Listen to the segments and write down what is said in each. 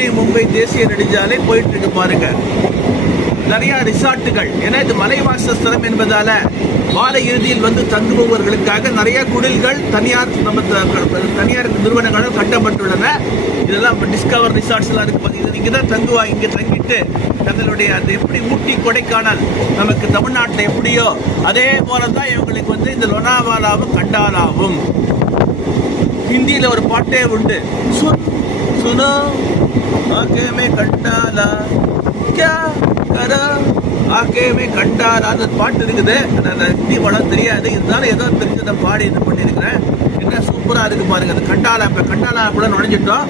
புனே மும்பை தேசிய நெடுஞ்சாலை போயிட்டு இருக்கு பாருங்க. நிறைய ரிசார்ட்டுகள், ஏன்னா இது மலைவாசஸ்தலம் என்பதால வார இறுதியில் வந்து தங்குபவர்களுக்காக நிறைய குடில்கள் தனியார் நிறுவனங்கள் கட்டப்பட்டுள்ளன. இதெல்லாம் டிஸ்கவர் ரிசார்ட்ஸ் எல்லாம் இருக்கு பாத்தீங்கன்னா, இங்க தான் தங்குவாங்க. இங்க தங்கிட்டு தங்களுடைய அது எப்படி ஊட்டி கொடைக்கானல் நமக்கு தமிழ்நாட்டில் எப்படியோ அதே போலதான் இவங்களுக்கு வந்து இந்த லோனாவாலாவும் கண்டாலாவும். ஹிந்தியில ஒரு பாட்டே உண்டு, சுனோ ஆகேமே கண்டாலா கியா கரா ஆகேமே கண்டாலான்னு பாட்டு இருக்குது. ஹிந்தி படம் தெரியாது, இருந்தாலும் ஏதோ தெரிஞ்சதை பாடி இது பண்ணியிருக்கிறேன். என்ன சூப்பரா இருக்கு பாருங்க அது கண்டாலா. இப்ப கண்டாலா கூட நுழைஞ்சிட்டோம்.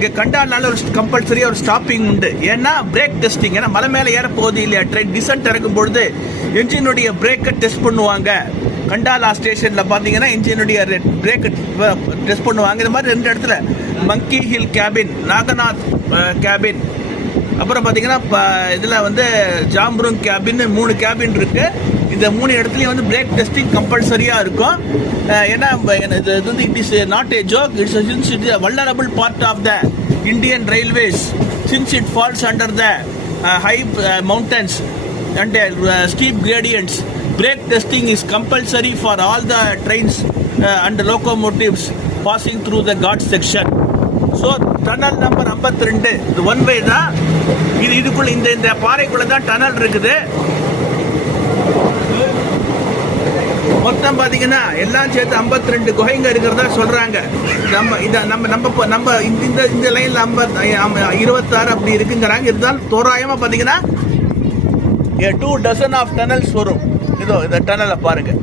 இங்கே கண்டாலனால ஒரு கம்பல்சரி ஒரு ஸ்டாப்பிங் உண்டு. ஏன்னா பிரேக் டெஸ்டிங், ஏன்னா மலை மேலே ஏற போகுது இல்லையா, ட்ரெயின் டிசன்ட் இறக்கும் பொழுது என்ஜினுடைய பிரேக்கை டெஸ்ட் பண்ணுவாங்க. கண்டாலா ஸ்டேஷனில் பார்த்தீங்கன்னா என்ஜினுடைய பிரேக்கை டெஸ்ட் பண்ணுவாங்க. இது மாதிரி 2 இடத்துல மங்கி ஹில் கேபின், நாகநாத் கேபின், அப்புறம் பார்த்தீங்கன்னா இதில் வந்து ஜாம்புருங் கேபின், 3 கேபின் இருக்கு. இந்த 3 இடத்துலையும் வந்து பிரேக் டெஸ்டிங் கம்பல்சரியாக இருக்கும். ஏன்னா இது வந்து it is not a joke, it's a vulnerable part of the Indian railways since it falls under the high mountains and steep gradients. Brake testing is compulsory for all the trains and locomotives passing through the Ghat section. So tunnel number 52 இது one way தான். இதுக்குள்ள இந்த பாறைக்குள்ள தான் tunnel இருக்குது. மொத்தம் பாத்தீங்கன்னா எல்லாம் சேர்த்து 52 குகைங்க இருக்கிறதா சொல்றாங்க. நம்ம இந்த லைன்ல 26 அப்படி இருக்குங்கிறாங்க. இருந்தாலும் தோராயமா பாத்தீங்கன்னா 2 dozen ஆஃப் டனல்ஸ் வரும். இதோ இந்த டனலை பாருங்க.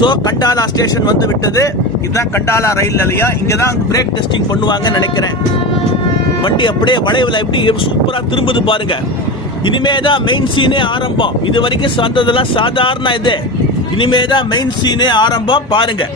ஸோ கண்டாலா ஸ்டேஷன் வந்து விட்டது. இதுதான் கண்டாலா ரயில் நிலையா. இங்கே தான் பிரேக் டெஸ்டிங் பண்ணுவாங்கன்னு நினைக்கிறேன். வண்டி அப்படியே வளைவில் எப்படி சூப்பராக திரும்புது பாருங்க. இனிமே தான் மெயின் சீனே ஆரம்பம். இது வரைக்கும் வந்ததெல்லாம் சாதாரண இது. இனிமே தான் மெயின் சீனே ஆரம்பம் பாருங்க.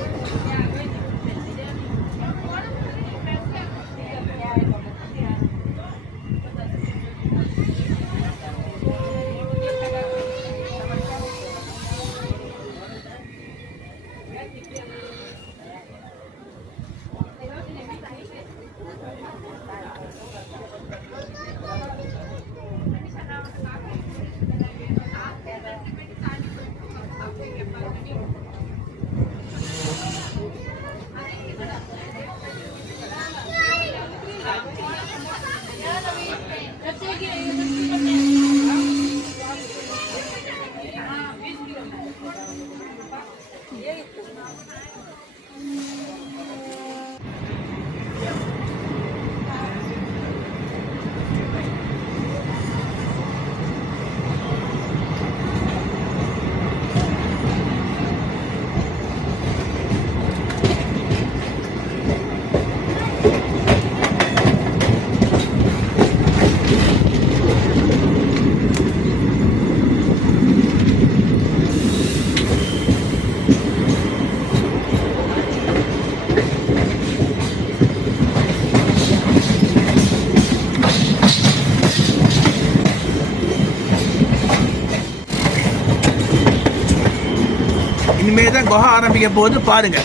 இனிமே தான் குகை ஆரம்பிக்க போகுது பாருங்க.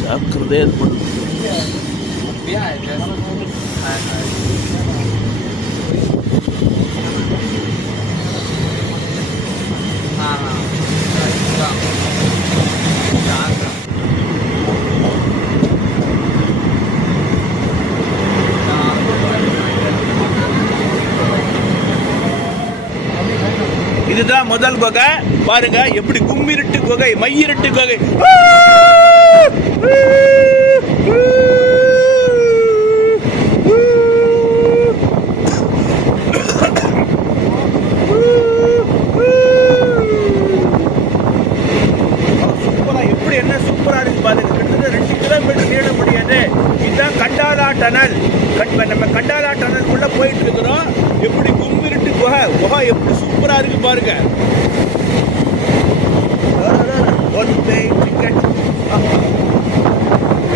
ஜாக்கிரதை இதுதான் முதல் குகை பாருங்க. எப்படி கும்மிருட்டு குகை, மையிருட்டு குகை. கண்டாலா டனல். நம்ம கண்டாலா டனலுக்குள்ள போயிட்டு இருக்கிறோம். எப்படி கும்பிருட்டு குகை எப்படி சூப்பரா இருக்கு பாருங்க.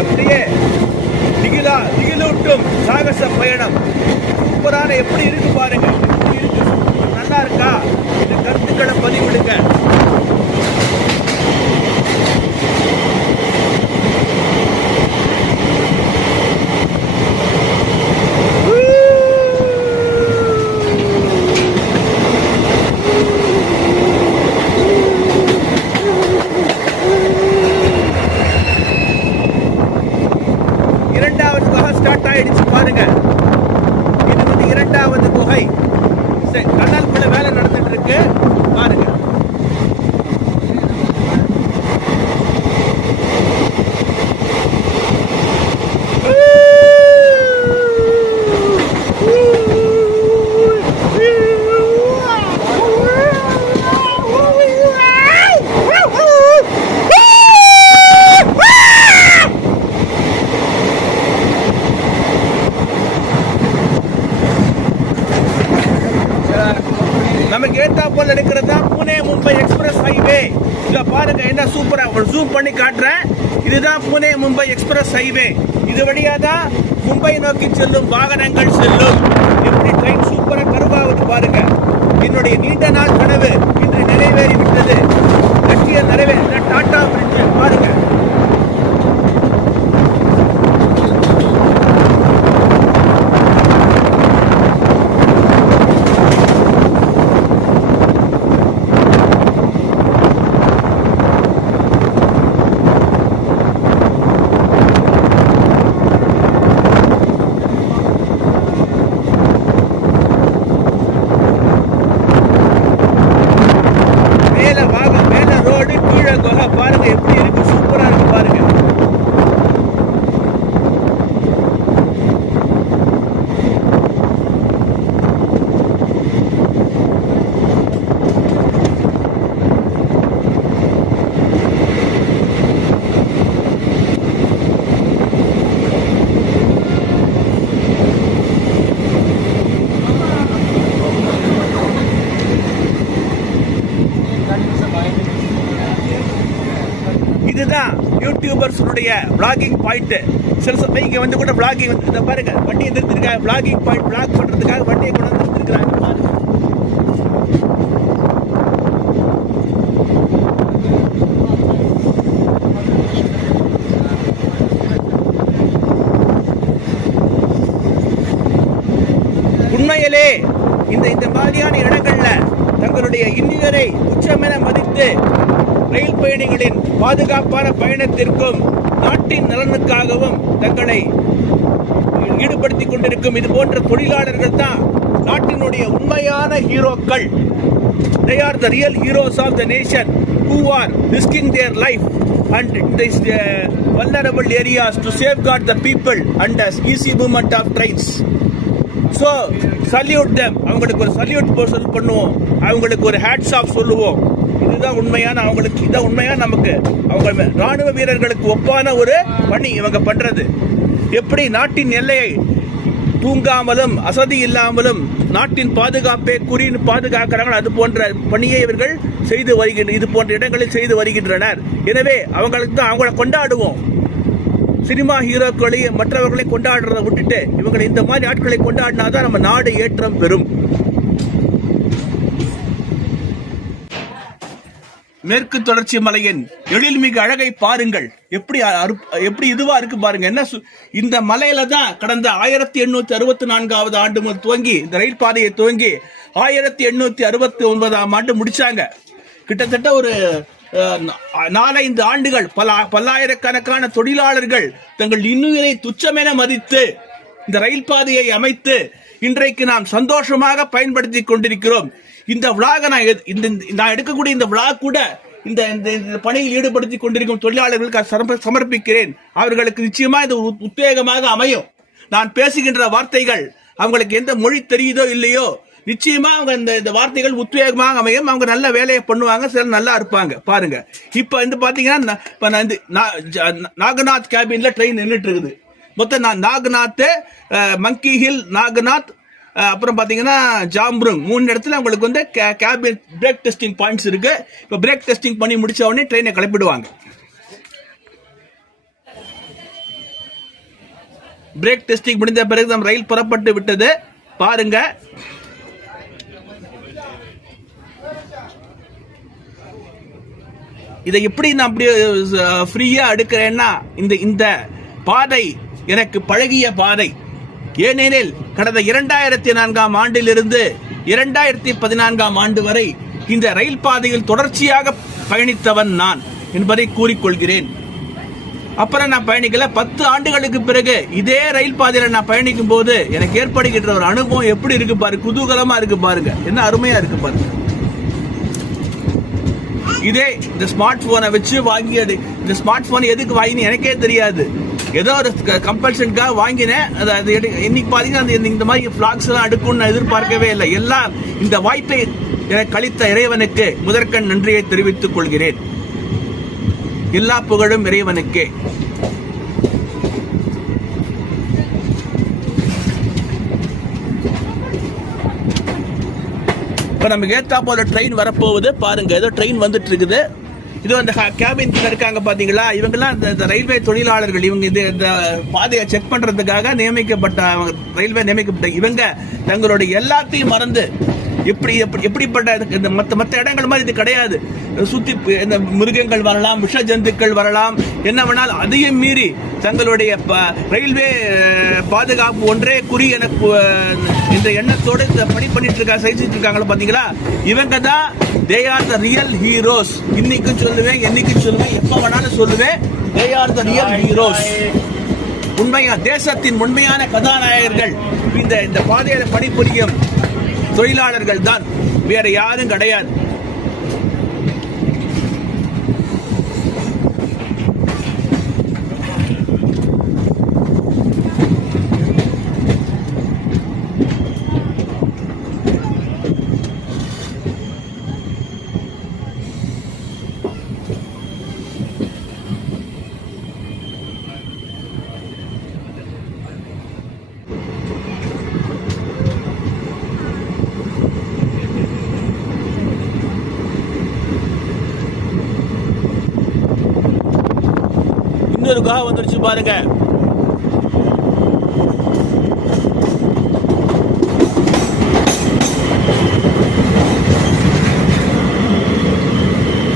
எப்படியே திகிலூட்டும் சாகச பயணம் சூப்பரான எப்படி இருக்கு பாருங்க. எப்படி இருக்கு, நல்லா இருக்கா? இந்த கருத்துக்களை பதிவிடுங்க. இரண்டாவது குகை ஸ்டார்ட் ஆயிடுச்சு பாருங்க. இது வந்து இரண்டாவது குகை. கடலுக்குள்ள வேலை நடந்துட்டு இருக்கு பாருங்க. நமக்கு ஏத்தா போல இருக்கிறதா புனே மும்பை எக்ஸ்பிரஸ் ஹைவே. இத பாருங்க என்ன சூப்பரா ஜூம் பண்ணி காட்டுறேன். இதுதான் புனே மும்பை எக்ஸ்பிரஸ் ஹைவே. இது வழியா தான் மும்பை நோக்கி செல்லும் வாகனங்கள் செல்லும். எப்படி ட்ரெயின் சூப்பரா கருவாவது பாருங்க. என்னுடைய நீண்ட நாள் கனவு இன்று நிறைவேறி விட்டது. லட்சியம் நிறைவேற டாடா பிரிட்ஜ் பாருங்க. பாருங்க எப்படி இருக்கு, சூப்பரா இருக்கு பாருங்க. இதுதான் யூடியூபர்ஸுடைய vlogging பாயிண்ட். சில சமயம் இங்க வந்து கூட vlogging வந்து பாருங்க, வண்டியை நிறுத்திருக்காங்க. vlogging பாயிண்ட் vlog பண்றதுக்காக வண்டியை கொண்டு வந்து நிறுத்திருக்காங்க பாருங்க. உண்மையிலே இந்த மாதிரியான இடங்கள்ல தங்களுடைய இன்னியரை உச்சமென மதித்து ரயில் பயணிகளின் பாதுகாப்பான பயணத்திற்கும் நாட்டின் நலனுக்காகவும் தங்களை ஈடுபடுத்திக் கொண்டிருக்கும் இது போன்ற தொழிலாளர்கள் தான் நாட்டினுடைய உண்மையான ஹீரோக்கள். They are the real heroes of the nation who are risking their life and in these vulnerable areas to safeguard the people and the easy movement of trains. So salute them. அவங்களுக்கு ஒரு salute பண்ணுவோம். அவங்களுக்கு ஒரு hats off சொல்லுவோம். இதுதான் உண்மையான அவங்களுக்கு, இதான் உண்மையான நமக்கு அவங்க ராணுவ வீரர்களுக்கு ஒப்பான ஒரு பணி இவங்க பண்றது. எப்படி நாட்டின் எல்லையை தூங்காமலும் அசதி இல்லாமலும் நாட்டின் பாதுகாப்பை குறின்னு பாதுகாக்கிறார்கள், அது போன்ற பணியை இவர்கள் செய்து வருகின்றனர். இது போன்ற இடங்களில் செய்து வருகின்றனர். எனவே அவங்களுக்கு தான் அவங்கள கொண்டாடுவோம். சினிமா ஹீரோக்களையும் மற்றவர்களை கொண்டாடுறதை விட்டுட்டு இவங்களை இந்த மாதிரி ஆட்களை கொண்டாடினாதான் நம்ம நாடு ஏற்றம் பெறும். மேற்கு தொடர்ச்சி மலையின் எழில்மிகு அழகை பாருங்கள். எப்படி இதுவா இருக்கு பாருங்க. என்ன இந்த மலையில தான் கடந்த 1864 ஆண்டு முதல் துவங்கி இந்த ரயில் பாதையை துவங்கி 1869 ஆண்டு முடிச்சாங்க. கிட்டத்தட்ட ஒரு 4-5 ஆண்டுகள் பல்லாயிரக்கணக்கான தொழிலாளர்கள் தங்கள் இன்னுயிரை துச்சமென மதித்து இந்த ரயில் பாதையை அமைத்து இன்றைக்கு நாம் சந்தோஷமாக பயன்படுத்திக் கொண்டிருக்கிறோம். இந்த விளாக நான் எடுக்கக்கூடிய இந்த விளாக் கூட இந்த பணியில் ஈடுபடுத்திக் கொண்டிருக்கும் தொழிலாளர்களுக்கு சமர்ப்பிக்கிறேன். அவர்களுக்கு நிச்சயமா இது உத்வேகமாக அமையும். நான் பேசுகின்ற வார்த்தைகள் அவங்களுக்கு எந்த மொழி தெரியுதோ இல்லையோ, நிச்சயமா அவங்க இந்த வார்த்தைகள் உத்வேகமாக அமையும். அவங்க நல்ல வேலையை பண்ணுவாங்க, சில நல்லா இருப்பாங்க. பாருங்க, இப்ப பாத்தீங்கன்னா நாகநாத் கேபின்ல ட்ரெயின் நின்றுட்டு இருக்குது. மொத்தம் நாகநாத், மங்கி ஹில், நாகநாத், அப்புறம் பார்த்தீங்கன்னா ஜாம்ருங் 3 இடத்துல உங்களுக்கு வந்து கேபின் பிரேக் டெஸ்டிங் பாயிண்ட்ஸ் இருக்கு. இப்போ பிரேக் டெஸ்டிங் பண்ணி முடிச்ச உடனே ட்ரெயினை கிளப்பிடுவாங்க. பிரேக் டெஸ்டிங் முடிந்த பிறகு நம்ம ரயில் புறப்பட்டு விட்டது. பாருங்க, இதை எப்படி நான் அப்படி ஃப்ரீயா எடுக்கிறேன்னா, இந்த பாதை எனக்கு பழகிய பாதை. ஏனெனில் கடந்த 2004ஆம் ஆண்டிலிருந்து 2014ஆம் ஆண்டு வரை இந்த ரயில் பாதையில் தொடர்ச்சியாக பயணித்தவன் நான் என்பதை கூறிக்கொள்கிறேன். அப்புறம் நான் பயணிக்கல. 10 ஆண்டுகளுக்கு பிறகு இதே ரயில் பாதையில நான் பயணிக்கும் போது எனக்கு ஏற்படுகின்ற ஒரு அனுபவம் எப்படி இருக்கு பாரு, குதூகலமா இருக்கு பாருங்க, என்ன அருமையா இருக்கு பாருங்க. இதே இந்த ஸ்மார்ட் போனை வச்சு வாங்கி, இந்த ஸ்மார்ட் போன் எதுக்கு வாங்கினு எனக்கே தெரியாது. ஏதோ ஒரு கம்பல்ஷனுக்காக வாங்கினேன். இன்னைக்கு பாத்தீங்கன்னா இந்த மாதிரி பிளாக்ஸ் எல்லாம் எடுக்கும்னு நான் எதிர்பார்க்கவே இல்லை. எல்லாம் இந்த வாய்ப்பை எனக்கு அளித்த இறைவனுக்கு முதற்கண் நன்றியை தெரிவித்துக் கொள்கிறேன். எல்லா புகழும் இறைவனுக்கே. இப்ப நமக்கு ஏத்தா போல ட்ரெயின் வரப்போகுது பாருங்க. ஏதோ ட்ரெயின் வந்துட்டு இருக்குது. இது அந்த கேபின் இருக்காங்க பாத்தீங்களா, இவங்கெல்லாம் இந்த ரயில்வே தொழிலாளர்கள். இவங்க இந்த பாதையை செக் பண்றதுக்காக நியமிக்கப்பட்ட ரயில்வே நியமிக்கப்பட்ட இவங்க தங்களுடைய எல்லாத்தையும் மறந்து எப்படிப்பட்ட மற்ற இடங்கள் மாதிரி இது கிடையாது. சுத்தி இந்த மிருகங்கள் வரலாம், விஷ ஜந்துக்கள் வரலாம், என்ன வேணாலும் அதையும் மீறி தங்களுடைய ரயில்வே பாதுகாப்பு ஒன்றே குறி எனக்கு இந்த எண்ணத்தோடு இந்த பணி பண்ணிட்டு இருக்காங்க, செஞ்சுட்டு இருக்காங்களா பாத்தீங்களா. இவங்க தான் they are the real heroes. இன்னைக்கும் சொல்லுவேன், என்னைக்கும் சொல்லுவேன், எப்ப வேணாலும் சொல்லுவேன், they are the real heroes. உண்மையா தேசத்தின் உண்மையான கதாநாயகர்கள் இந்த பாதையில பணிபுரியும் தொழிலாளர்கள் தான், வேற யாரும் கிடையாது. இன்னொரு குகை வந்துருச்சு பாருங்க.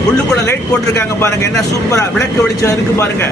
உள்ளுக்குள்ள லைட் போட்டிருக்காங்க பாருங்க, என்ன சூப்பரா விளக்கு வெளிச்சம் இருக்கு பாருங்க.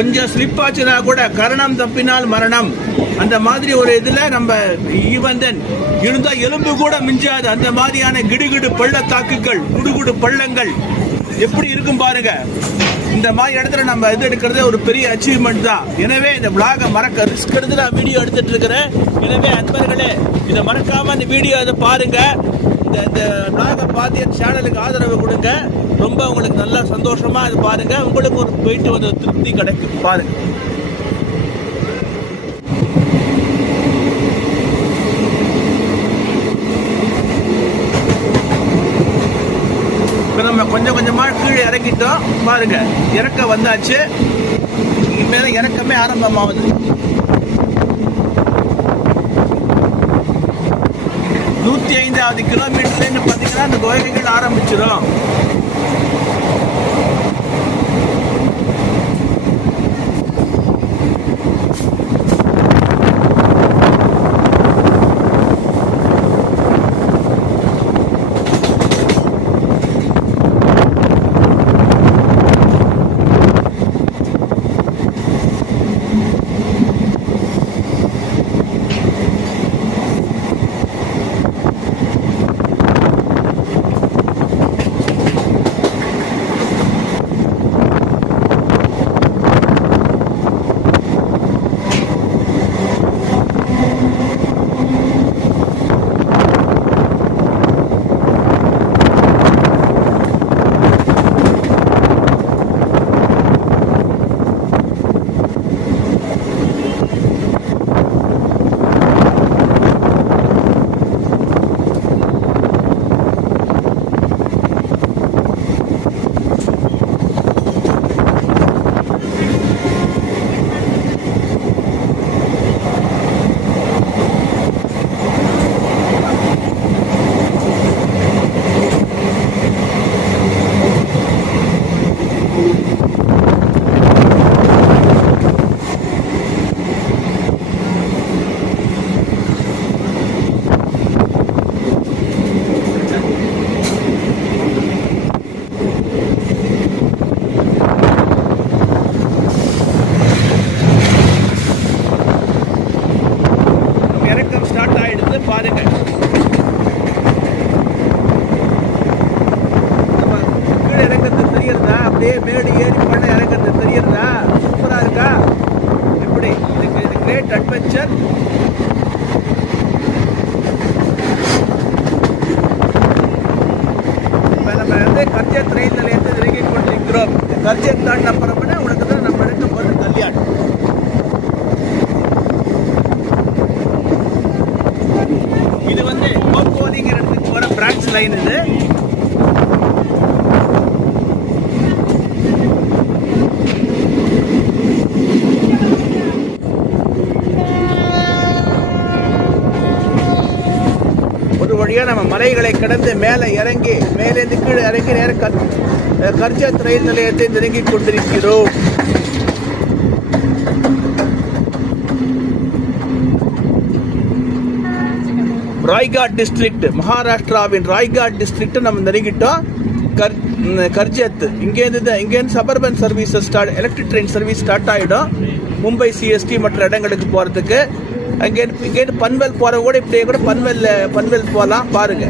கொஞ்சம் ஸ்லிப் ஆச்சுன்னா கூட கரணம் தப்பினால் மரணம். அந்த மாதிரி ஒரு இதுல நம்ம ஈவந்தன் இருந்தா எலும்பு கூட மிஞ்சாது. அந்த மாதிரியான கிடுகிடு பள்ளத்தாக்குகள், குடுகுடு பள்ளங்கள் எப்படி இருக்கும் பாருங்க. இந்த மாதிரி இடத்துல நம்ம இது எடுக்கிறதே ஒரு பெரிய அச்சீவ்மெண்ட் தான். எனவே இந்த விளாகை மறக்க ரிஸ்க் எடுத்து நான் வீடியோ எடுத்துட்டு இருக்கிறேன். எனவே அன்பர்களே, இதை மறக்காம இந்த வீடியோ அதை பாருங்க. இந்த விளாகை பார்த்து என் சேனலுக்கு ஆதரவு கொடுங்க. ரொம்ப உங்களுக்கு நல்லா சந்தோஷமா இது பாருங்க. உங்களுக்கு ஒரு போயிட்டு வந்து திருப்தி கிடைக்கும் பாருங்க. நம்ம கொஞ்சம் கொஞ்சமா கீழே இறங்கிட்டோம் பாருங்க. இறக்க வந்தாச்சு. மேல இறக்கமே ஆரம்பமாகுது. 105வது கிலோமீட்டர்ல பாத்தீங்கன்னா அந்த கோயில்கள் ஆரம்பிச்சிடும். பாருங்க. கீழே இறங்கிறது தெரியறதா? அப்படியே மேடு ஏறி பண்ண இறங்கிறது தெரியறதா? சூப்பரா இருக்கா? எப்படி இது கிரேட் அட்வென்ச்சர். நம்ம வந்து கர்ஜத் ரயில் நிலையத்தை இறங்கி கொண்டிருக்கிறோம். கர்ஜத் தாண்ட அப்புறம்னா உனக்கு தான் நம்ம எடுக்க போறது கல்யாணம். இது வந்து கோப்போலிங்கிற இடத்துக்கு போற பிரான்ச் லைன். இது ஒரு வழியா நம்ம மலைகளை கடந்து மேலே இறங்கி மேலேருந்து கீழே இறங்கி நேர கர்ஜத் ரயில் நிலையத்தை நெருங்கிக் கொண்டிருக்கிறோம். ராய்காட் டிஸ்ட்ரிக்ட், மகாராஷ்டிராவின் ராய்காட் டிஸ்ட்ரிக்ட் நம்ம நெருங்கிட்டோம். கர்ஜத் இங்கேருந்து suburban services electric train service start ஆகிடும். மும்பை சிஎஸ்டி மற்ற இடங்களுக்கு போகிறதுக்கு. இங்கேருந்து பன்வெல் போகிற கூட இப்படியே கூட பன்வெல் போகலாம் பாருங்க.